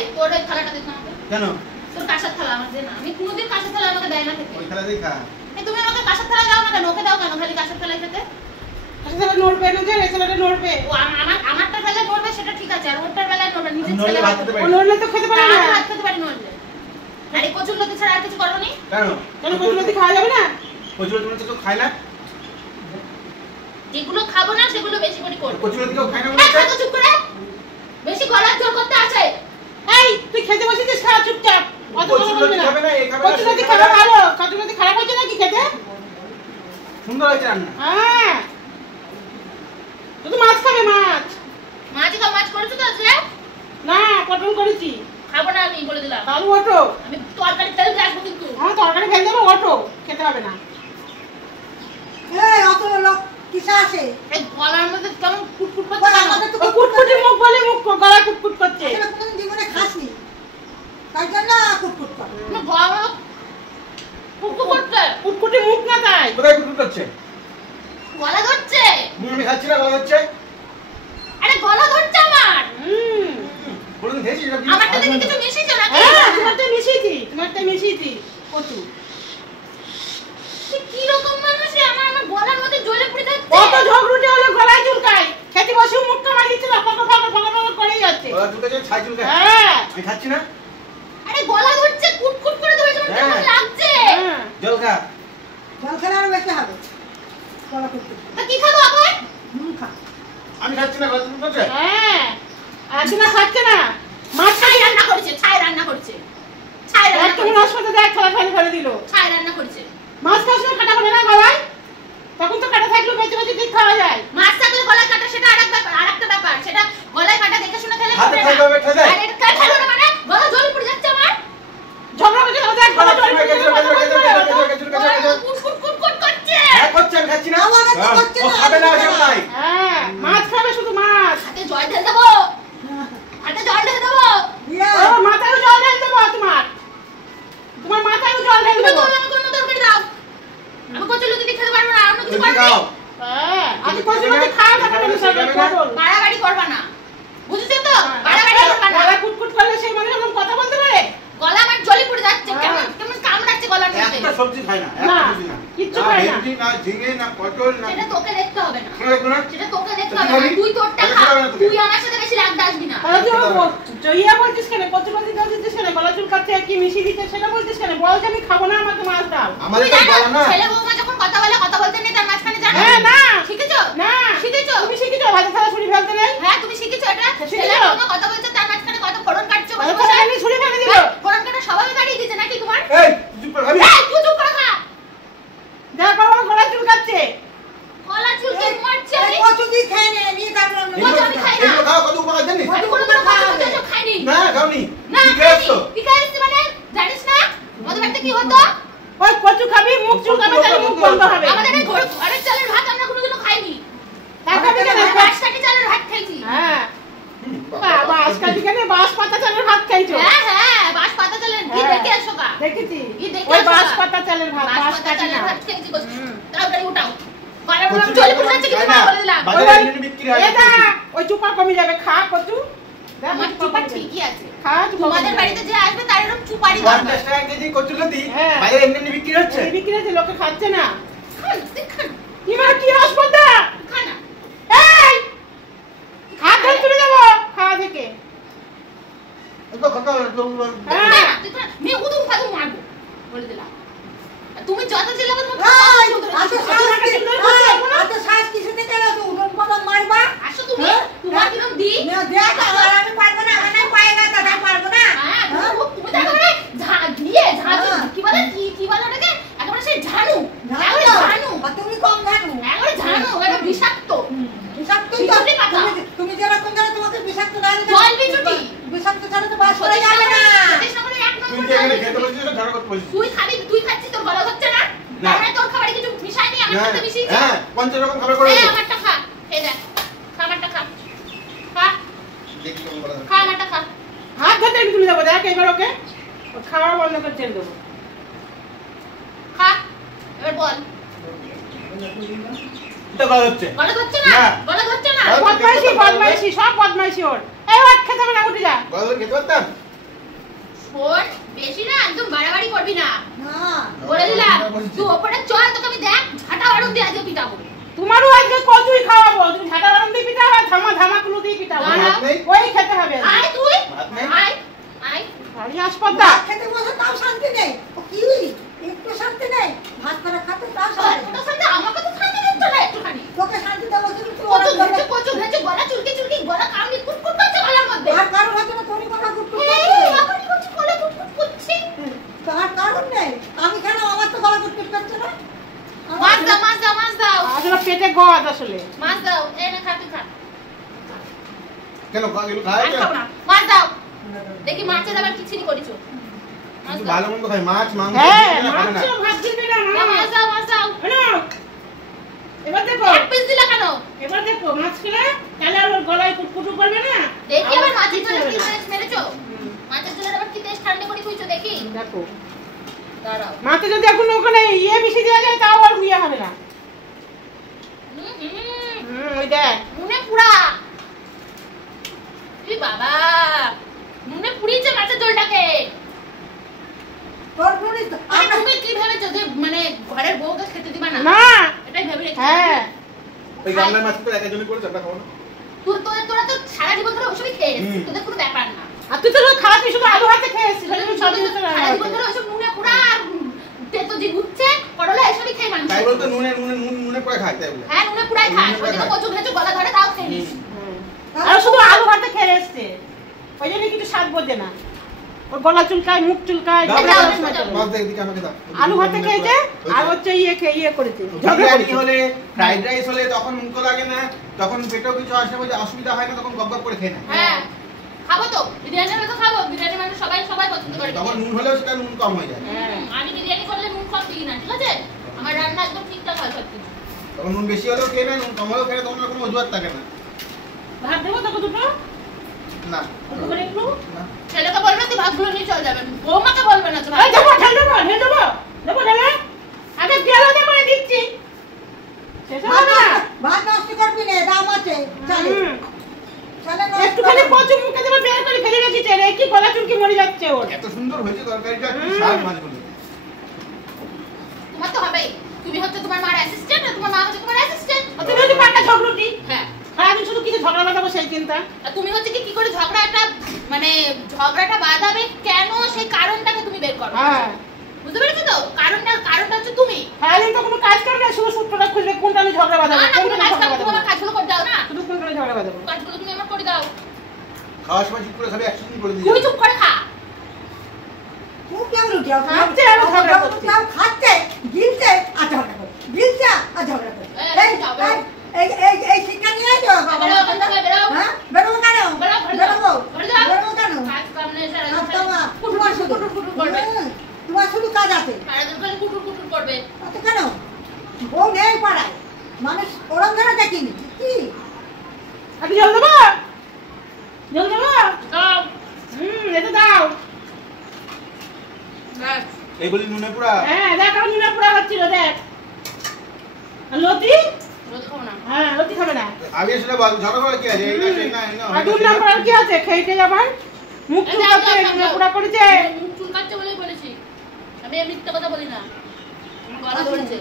এই তোর এই থালাটা দে আমাকে। কেন? তোর কাঁসার থালা আমার দে না। আমি কোনোদিন কাঁসার থালা আমাকে দেয় না খেতে। ওই থালা দিয়ে খা। এই তুমি আমাকে কাঁসার থালা দাও না কেন? ওকে দাও কেন? খালি কাঁসার থালা খেতে? কাঁসার থালা নড়বে না যে, এই থালাটা নড়বে। ও আমারটা থালা নড়বে সেটা ঠিক আছে, আর ওরটার বেলায় নড়বে নিজে নড়লে ছেলে ভাত খেতে পারি। ও নড়লে তো খেতে পারে না। আমি ভাত খেতে পারি নড়লে। আরে কচুরলতি ছাড়া আর কিছু করোনি? কেন? কেন কচুরলতি খাওয়া যাবে না? কচুরলতি তো খাই না। যেগুলো খাবো না সেগুলো বেশি করে করব। কচুরলতি কেউ খায় না এই বলে? খাও চুপ করে। বেশি গলা জোর করতে আছে। এই তুই খেতে বসেছিস, খা চুপচাপ। অত কথা বলবি না। খাবে না, এই খাবে না। কচুরলতি খাওয়া ভালো। কচুরলতি খারাপ হয়েছে নাকি খেতে? সুন্দর হয়েছে রান্না। হ্যাঁ। তুই মাছ খাবে, মাছ। মাছ করেছো তো আজকে? না, পটল করেছি। খাবো না আমি বলে দিলাম। তাহলে ওটো। আমি তরকারি তেল দিয়ে আসবো কিন্তু। হ্যাঁ, তরকারি ফেলে দেবো, ওটো। খেতে হবে না। এই অত লোক কিসা আসে? এই গলার মধ্যে কেমন ফুটফুট করছে গলার কেন? মধ্যে তো ওই কুটকুটি মুখ বলে মুখ গলা কুটকুট করছে। আসলে কোনোদিন জীবনে খাসনি, তাই জন্য কুটকুট করে। না গলা ফুটফুট করছে। কুটকুটি মুখ না তাই। কোথায় কুটকুট করছে? গলা ধরছে। আমি খাচ্ছি না, ভালো হচ্ছে। আরে গলা ধরছে আমার। বলুন দেখি এটা কি? আমারটা দেখে কিছু মিশিয়েছো নাকি? হ্যাঁ, তোমারটাই মিশিয়েছি কচু। কি রকম মানুষ রে? আমার গলার মধ্যে জ্বলে পুড়ে যাচ্ছে। কত ঝগড়ুটে হলো, গলায় চুলকায়। খেতে বসেও মুখ কামাই দিচ্ছে না, ফাঁকা করেই যাচ্ছে। গলা চুলকাচ্ছে, ছাই চুলকায়। হ্যাঁ। আমি খাচ্ছি না। আরে গলা ধরছে, কুটকুট করে ধরেছে, আমার কেমন লাগছে। হ্যাঁ। জল খা। জল খেলে আরো বেশি হবে গলা কুটকুট। তা কি খাবো এখন? নুন খা। আমি খাচ্ছি না, গলা চুলকাচ্ছে। হ্যাঁ। আজকে খাচ্ছে না। মাছ ছাই রান্না করেছে, ছাই রান্না করেছে। ছাই রান্না একটা করেছে। মাছ সাথে দেখ ফেলে দিল। ছাই রান্না করেছে। মাছ খাওয়ার সময় কাটা ফেলে না গলায়? তখন তো কাটা থাকলেও বেঁচে বেঁচে ঠিক খাওয়া যায়। মাছ থাকলে গলায় কাটা সেটা আরেক ব্যাপার, আরেকটা ব্যাপার। সেটা গলায় কাটা দেখে শুনে খেলে হাতে হবে খাইতে হবে, না। খেতে। আরে এটা খেলো না মানে গলা জ্বলে পুড়ে যাচ্ছে আমার। ঝগড়া করছে না, দেখ গলা জল কুটকুট কুটকুট করছে। হ্যাঁ করছে, আমি খাচ্ছি না। আমাদের তো করছে ও না, খাবে না, আমাদের ওসব না। নাই। হ্যাঁ, মাছ খাবে শুধু মাছ। হাতে জল ঢেলে দেবো, হাতে জল ঢেলে দেবো। ইয়া, ও মাথায় জল ঢেলে দেবো তোমার মাথায় জল ঢেলে তুমি দেবো। তো আমাকে অন্য তরকারি দাও। আমি কচুরলতি দিয়ে খেতে পারবো না, অন্য কিছু তুমি পারবে? খাও। হ্যাঁ, আজকে কচুরলতি খাওয়া যাবে না, বাড়াবাড়ি করবা না, বুঝেছো তো? বাড়াবাড়ি করবা না। গলা কুটকুট করলে সেই মানুষ এরকম কথা বলতে পারে? গলা আমার জ্বলে পুড়ে যাচ্ছে, কেমন কেমন কামড়াচ্ছে গলার মধ্যে। একটা সবজি খাই না, না, একটা সবজি না। কিচ্ছু না খায় না। ভেন্ডি, না ঝিঙে, না পটল, না সেটা তোকে দেখতে হবে না, শোনো একটু না। সেটা তোকে দেখতে তো হবে কি না। খাবি? তুই তোরটা তাহলে খা, খাবে না তোকে। তুই আমার সাথে বেশি রাগ আসবি না। তাহলে তুই ইয়া বলছিস কেন? কচুরলতি দিচ্ছিস কেন? গলা চুলকাচ্ছে কি মিশিয়ে দিচ্ছে সেটা বলছিস কেন? বল যে আমি খাবো না, আমাকে মাছ দাও। আমাদের তুই তো জানো, বলা না। ছেলে বৌমা যখন কথা বলে, কথা বলতে নেই তার মাঝখানে জানো? হ্যাঁ, না। শিখেছো? না, শিখেছো? তুমি শিখেছো ভাতে থালা ছুরি ফেলতে নেই? হ্যাঁ তুমি শিখেছো এটা? শিখেছো? ছেলে বৌমা কথা বলছে তার মাঝখানে কত ফোড়ন কাটছো, ভাতে বসে থালা বসে। নিয়ে ছুরি ফেলে দিল। ফোড়ন কাটা স্বভাবে দাঁড়িয়ে দিয়েছে নাকি তোমার? এই চুপ কর, ভাবি। এই, তুই চুপ করে খা। দেখ বাবা গলা চুলকাচ্ছে। গলা চুলকে মরছে এই আমি। কচু দিয়ে খেয়ে নে, নিয়ে তারপর অন্য কচু কিছু আমি খা। খাই না। এগুলো খাও, কত উপকার জানিস? আমি কোনোদিনও কচু টচু খাইনি। না, খাওনি। না, কি খেয়ে আসছো? কি খাইছি মানে? জানিস না? আমাদের বাড়িতে কি হতো? ওই কচু খাবি, মুখ চুলকাবে, তাহলে মুখ বন্ধ হবে। আমাদের এই ঘরের চালের ভাত আমরা কোনোদিনও খাইনি। তা খাবি কেন? বাঁশকাঠি চালের ভাত খাইছি। হ্যাঁ, বাবা আজকাল থেকে বাঁশ পাতা চালের ভাত খাইছো? হ্যাঁ হ্যাঁ, বাঁশ পাতা চালের ঘি হ্যাঁ। দেখে এসো গা। দেখেছি ঘি দেখে ওই এসো বাঁশ গা। পাতা চালের ভাত, বাঁশ বাঁশ পাতা কাটি চালের না। ভাত খেয়েছি গো। তাড়াতাড়ি উঠাও। গলার মধ্যে জল পড়ে যাচ্ছে কিন্তু মা বলে দিলাম। বাজারে এমনি বিক্রি হয়। এটা ওই চুপা কমে যাবে, খা কচু। দেখ, আমার চুপা চুপা কমে যাবে। ঠিকই আছে। খা চুপা তোমাদের কমে বাড়িতে যাবে। যে আসবে তার এরকম চুপারি দরকার। 50 টাকা কেজি কচুরলতি হ্যাঁ। বাজারে এমনি বিক্রি হচ্ছে। এই বিক্রি হচ্ছে, লোকে খাচ্ছে না। খান, তুই খান। কি মা, কি অসুবিধা? খা না। এই হাত ধরে তুলে দেবো খাওয়া থেকে। তো খাও, হ্যাঁ। খা না, তুই খা না। মেয়ে উদুম ফাদুম মারবো বলে দিলাম। আর তুমি যত চিল্লাবে তুমি এই, আসো এত সাহস কি- এত সাহস কিছুতে কেন? তো উঠোন পতন মারবা? তুমি, তোমার কিরম দি। না, দেখ, আমার আমি পারবো না, আমার নাই পায়ে গেছে, আমি পারবো না। হ্যাঁ, তুমি তো একেবারে দিয়ে ঝাড়ু, হ্যাঁ। কি বলে, কি বলে ওটাকে? একেবারে সেই ঝাড়ু, জানো একেবারে তো? ঝাড়ু, আর তুমি কম জানো। একেবারে ঝাড়ু, একেবারে বিষাক্ত। বিষাক্তই তো। বিচুটি কথা। তুমি যেরকম জানো, তোমাকে বিষাক্ত না দিলে- জল বিচুটি। বিষাক্ত ছাড়া তো বাস করা যাবে না। সতীশনগরে এক তুই নম্বর যে এখানে জল খেতে বিচুটি। বসেছিস, ঝগড়া করতে বসেছিস। তুই খাবি, তুই খাচ্ছিস, তোর গলা হচ্ছে না? না। তার মানে তোর খাবারে কিছু মিশায়নি, আমার হ্যাঁ, সাথে মিশিয়েছে। হ্যাঁ, 50 রকম খাবার করে এই দিয়েছো। আমারটা খা, এই দেখ, খাবারটা খা, খা, দেখি কেমন বলা খা আমারটা খা। হাত ধরে টেনে তুলে দেবো, দেখ এবার ওকে খাওয়া বন্ধ করে টেনে দেবো। খা, এবার বল। এটা ভালো হচ্ছে। গলা ধরছে না? না। গলা ধরছে না? গলা- বদমাইশি, বদমাইশি, সব বদমাইশি ওর। এই ওঠ, খেতে হবে না, উঠে যা। গলা ধরে খেতে পারতাম? শোন, বেশি না একদম বাড়াবাড়ি করবি না। না বলে দিলাম, তুই ওপরে চল, তোকে আমি দেখ ঝাঁটা বাড়ুন দিয়ে আজকে পিটাবো। তোমারও আজকে কচুই খাওয়াবো, তুমি ঝাঁটা বাদাম দিয়ে পিঠাবে আর ধামা কুলো দিয়ে পিঠাবে, না, ওই খেতে হবে আজকে। আয় তুই, ভাত নেই? আয়, আয়। বাড়ি আসপদ্দা ভাত খেতে বসে তাও শান্তি নেই। ও কি একটু শান্তি নেই, ভাত করে খাতে তাও শান্তি নেই। তোর সাথে আমাকে তো শান্তি দিচ্ছ না একটুখানি। তোকে শান্তি দেবো কিন্তু তুই কচু ওরা ঘেঁচে, কচু ঘেঁচে, গলা চুলকি চুলকি, গলা কামড়ি কুটকুট করছে গলার মধ্যে। আর কারণ হচ্ছে না তোরই কথা গুটগুট এই, করছে। আমারই করছে, গলা কুটকুট করছে। তার কারণ নেই, আমি কেন আমার তো গলা গুটগুট করছে না? মাছ দাও, মাছ দাও, মাছ দাও, আসলে পেটে গদ আসলে। মাছ দাও। এই না, খা, তুই খা। কেন এগুলো খায় আর খাবো না, মাছ দাও। দেখি মাছের আবার খিচুড়ি করেছো। মাছ কিন্তু দাও। ভালো মন্দ খাই, মাছ মাংস হ্যাঁ এগুলো খাবে না। মাছ ভাত দিবি না না, মাছ দাও, মাছ দাও। এবার দেখো, এক পিস দিলা কেন? এবার দেখো মাছ খেলে তাহলে আর ওর গলায় কুটকুটু করবে না। দেখি আবার মাছের কিচ্ছু জন্য হবে কি না। টেস্ট মেরেছো? মাছের জন্য আবার কি টেস্ট ঠান্ডা করে খুঁজছো দেখি। দেখো দাঁড়াও। মাছে যদি এখন ওখানে ইয়ে মিশিয়ে দেওয়া যায় তাও আর ইয়ে হবে না। ওই দেখ নুনে পুরা। এই বাবা, নুনে পুড়িয়েছে মাছের ঝোলটাকে। তোর পুরি আরে তুমি কি ভেবেছো যে মানে ঘরের বউকে খেতে দিবা না? না এটাই ভেবে রেখেছো। হ্যাঁ ওই গামলার মাছ তো একজনই করে চারটা খাবো না। তোরা তো সারা জীবন ধরে ওসবই খেয়ে এসেছিস। হুম। তোদের কোনো ব্যাপার না। আর তুই তো খারাপ শুধু আলু হাতে খেয়েছিস তোদের তো সব কিছু সারা জীবন ধরে ওসব নুনে পুরা আর তেতো জি গুচ্ছে করলা এসবই খেয়ে মানুষ। তাই বলতে নুনে করে খায় তাই বলে। হ্যাঁ, নুনে পুরাই খায়। নুনে ওই জন্য পুরাই কচু ভেজে গলা ধরে তাও খেয়ে নিস। আর শুধু আলু ভাতে খেয়ে এসছে ওই জন্য কিছু স্বাদ বোঝে না, ওর গলা চুলকায় মুখ চুলকায় দাও, ঝগড়া দাও, করার সময় দাও, চলে। মাছ দেখ দিকে আমাকে দাও। আলু ভাতে খেয়েছে আর হচ্ছে ইয়ে করেছে ঝগড়া বিরিয়ানি করেছে। হলে ফ্রাইড রাইস হলে তখন মুখ লাগে না, তখন পেটেও কিছু আসে বলে অসুবিধা হয় না, তখন গপ গপ করে খেয়ে নেয়। হ্যাঁ, খাবো তো। বিরিয়ানি তো খাবো। বিরিয়ানি মানে সবাই পছন্দ করে। তখন নুন হলেও সেটা নুন কম হয়ে যায়। হ্যাঁ। আমি বিরিয়ানি করলে নুন কম দিই না, ঠিক আছে? আমার রান্না একদম ঠিকঠাক হয় সব কিছু। তখন নুন বেশি হলেও খেয়ে নেয়, নুন কম হলেও খেয়ে নেয়, তখন আর কোনো অজুহাত থাকে না। ভাত দেবো তোকে দুটো না অল্প করে একটু। না। ছেলেকে বলবে তুই ভাতগুলো নিয়ে চলে যাবেন, বৌমাকে বলবে না তো। এই দেবো ঢেল দেবো ঢেলে আগে তেল করে দিচ্ছি শেষ হবে না। ভাত নষ্ট করবি না, দাম আছে চলে হুম। চলে নষ্ট একটুখানি করবি। কচু মুখে দেবো বের করে ফেলে রেখেছে রে, কি গলা চুলকি মরে যাচ্ছে ওর। এত সুন্দর হয়েছে তরকারিটা, কি স্বাদ মাছগুলো। তোমার তো হবেই। তুমি হচ্ছে তোমার মার অ্যাসিস্ট্যান্ট আর তোমার মা হচ্ছে তোমার অ্যাসিস্ট্যান্ট। আর তুমি যদি পাটা ঝগড়ুটি হ্যাঁ। সারাদিন শুধু কিছু ঝগড়া বাঁধাবো সেই চিন্তা। আর তুমি হচ্ছে কি করে ঝগড়াটা বাঁধাবে কেন সেই কারণটাকে তুমি বের করো। হ্যাঁ বুঝতে পেরেছো তো? কারণটা হচ্ছে তুমি। সারাদিন তো কোনো কাজ করে না, শুধু সূত্রটা খুঁজবে কোনটা নিয়ে ঝগড়া না বাঁধাবো না, তুমি কোনটা কাজ নিয়ে ঝগড়া করো, তুমি বাঁধাবো, আমার কাজগুলো করে দাও না। শুধু কোনটা নিয়ে ঝগড়া বাঁধাবো। কাজগুলো তুমি আমার করে দাও। খাওয়ার সময় চুপ করে খাবে, একসঙ্গে করে দিয়ে তুই যাবে। চুপ করে খা। তুই কেমন উঠিয়াও? খাচ্ছে আর ঝগড়া করছে। তাও খাচ্ছে, গিলছে আর ঝগড়া করে, গিলছে আর ঝগড়া করে। এই, যাও, এই শিক্ষা নিয়ে যাও বেরো ওখান থেকে, বেরো। হ্যাঁ বেরোবো কেন? বেরো, ঘরে যাও। বেরোবো ঘরে যাও। বেরোবো কেন? কাজ কাম নেই, সারাদিন আচ্ছা মা, কুটুর তোমার শুধু কুটুর করবে। তোমার শুধু কাজ আছে। সারাদিন খালি কুটুর করবে। আচ্ছা কেন? বউ নেই পাড়ায়, মানুষ ওরম ধরে দেখিনি কি? আগে জল দেবো জল দেবো দাও। এটা দাও। ব্যাস। এই বলি নুনে পুরা। হ্যাঁ দেখ আমার নুনা পোড়া হচ্ছিল দেখ। আর লতি রোজ খাবো না। হ্যাঁ লতি খাবে না। আগে সেটা বল, ঝগড়া করে কি আছে? এই না সেই না, এই না, আর দুই নম্বর আর কি আছে খেয়েছে যাবার মুখ এই চুলকাচ্ছে দাও, দাও, নুনা দাও। পোড়া করেছে। মুখ চুলকাচ্ছে বলেই বলেছি। আমি মিথ্যে কথা বলি না। আমার গলা ধরেছে।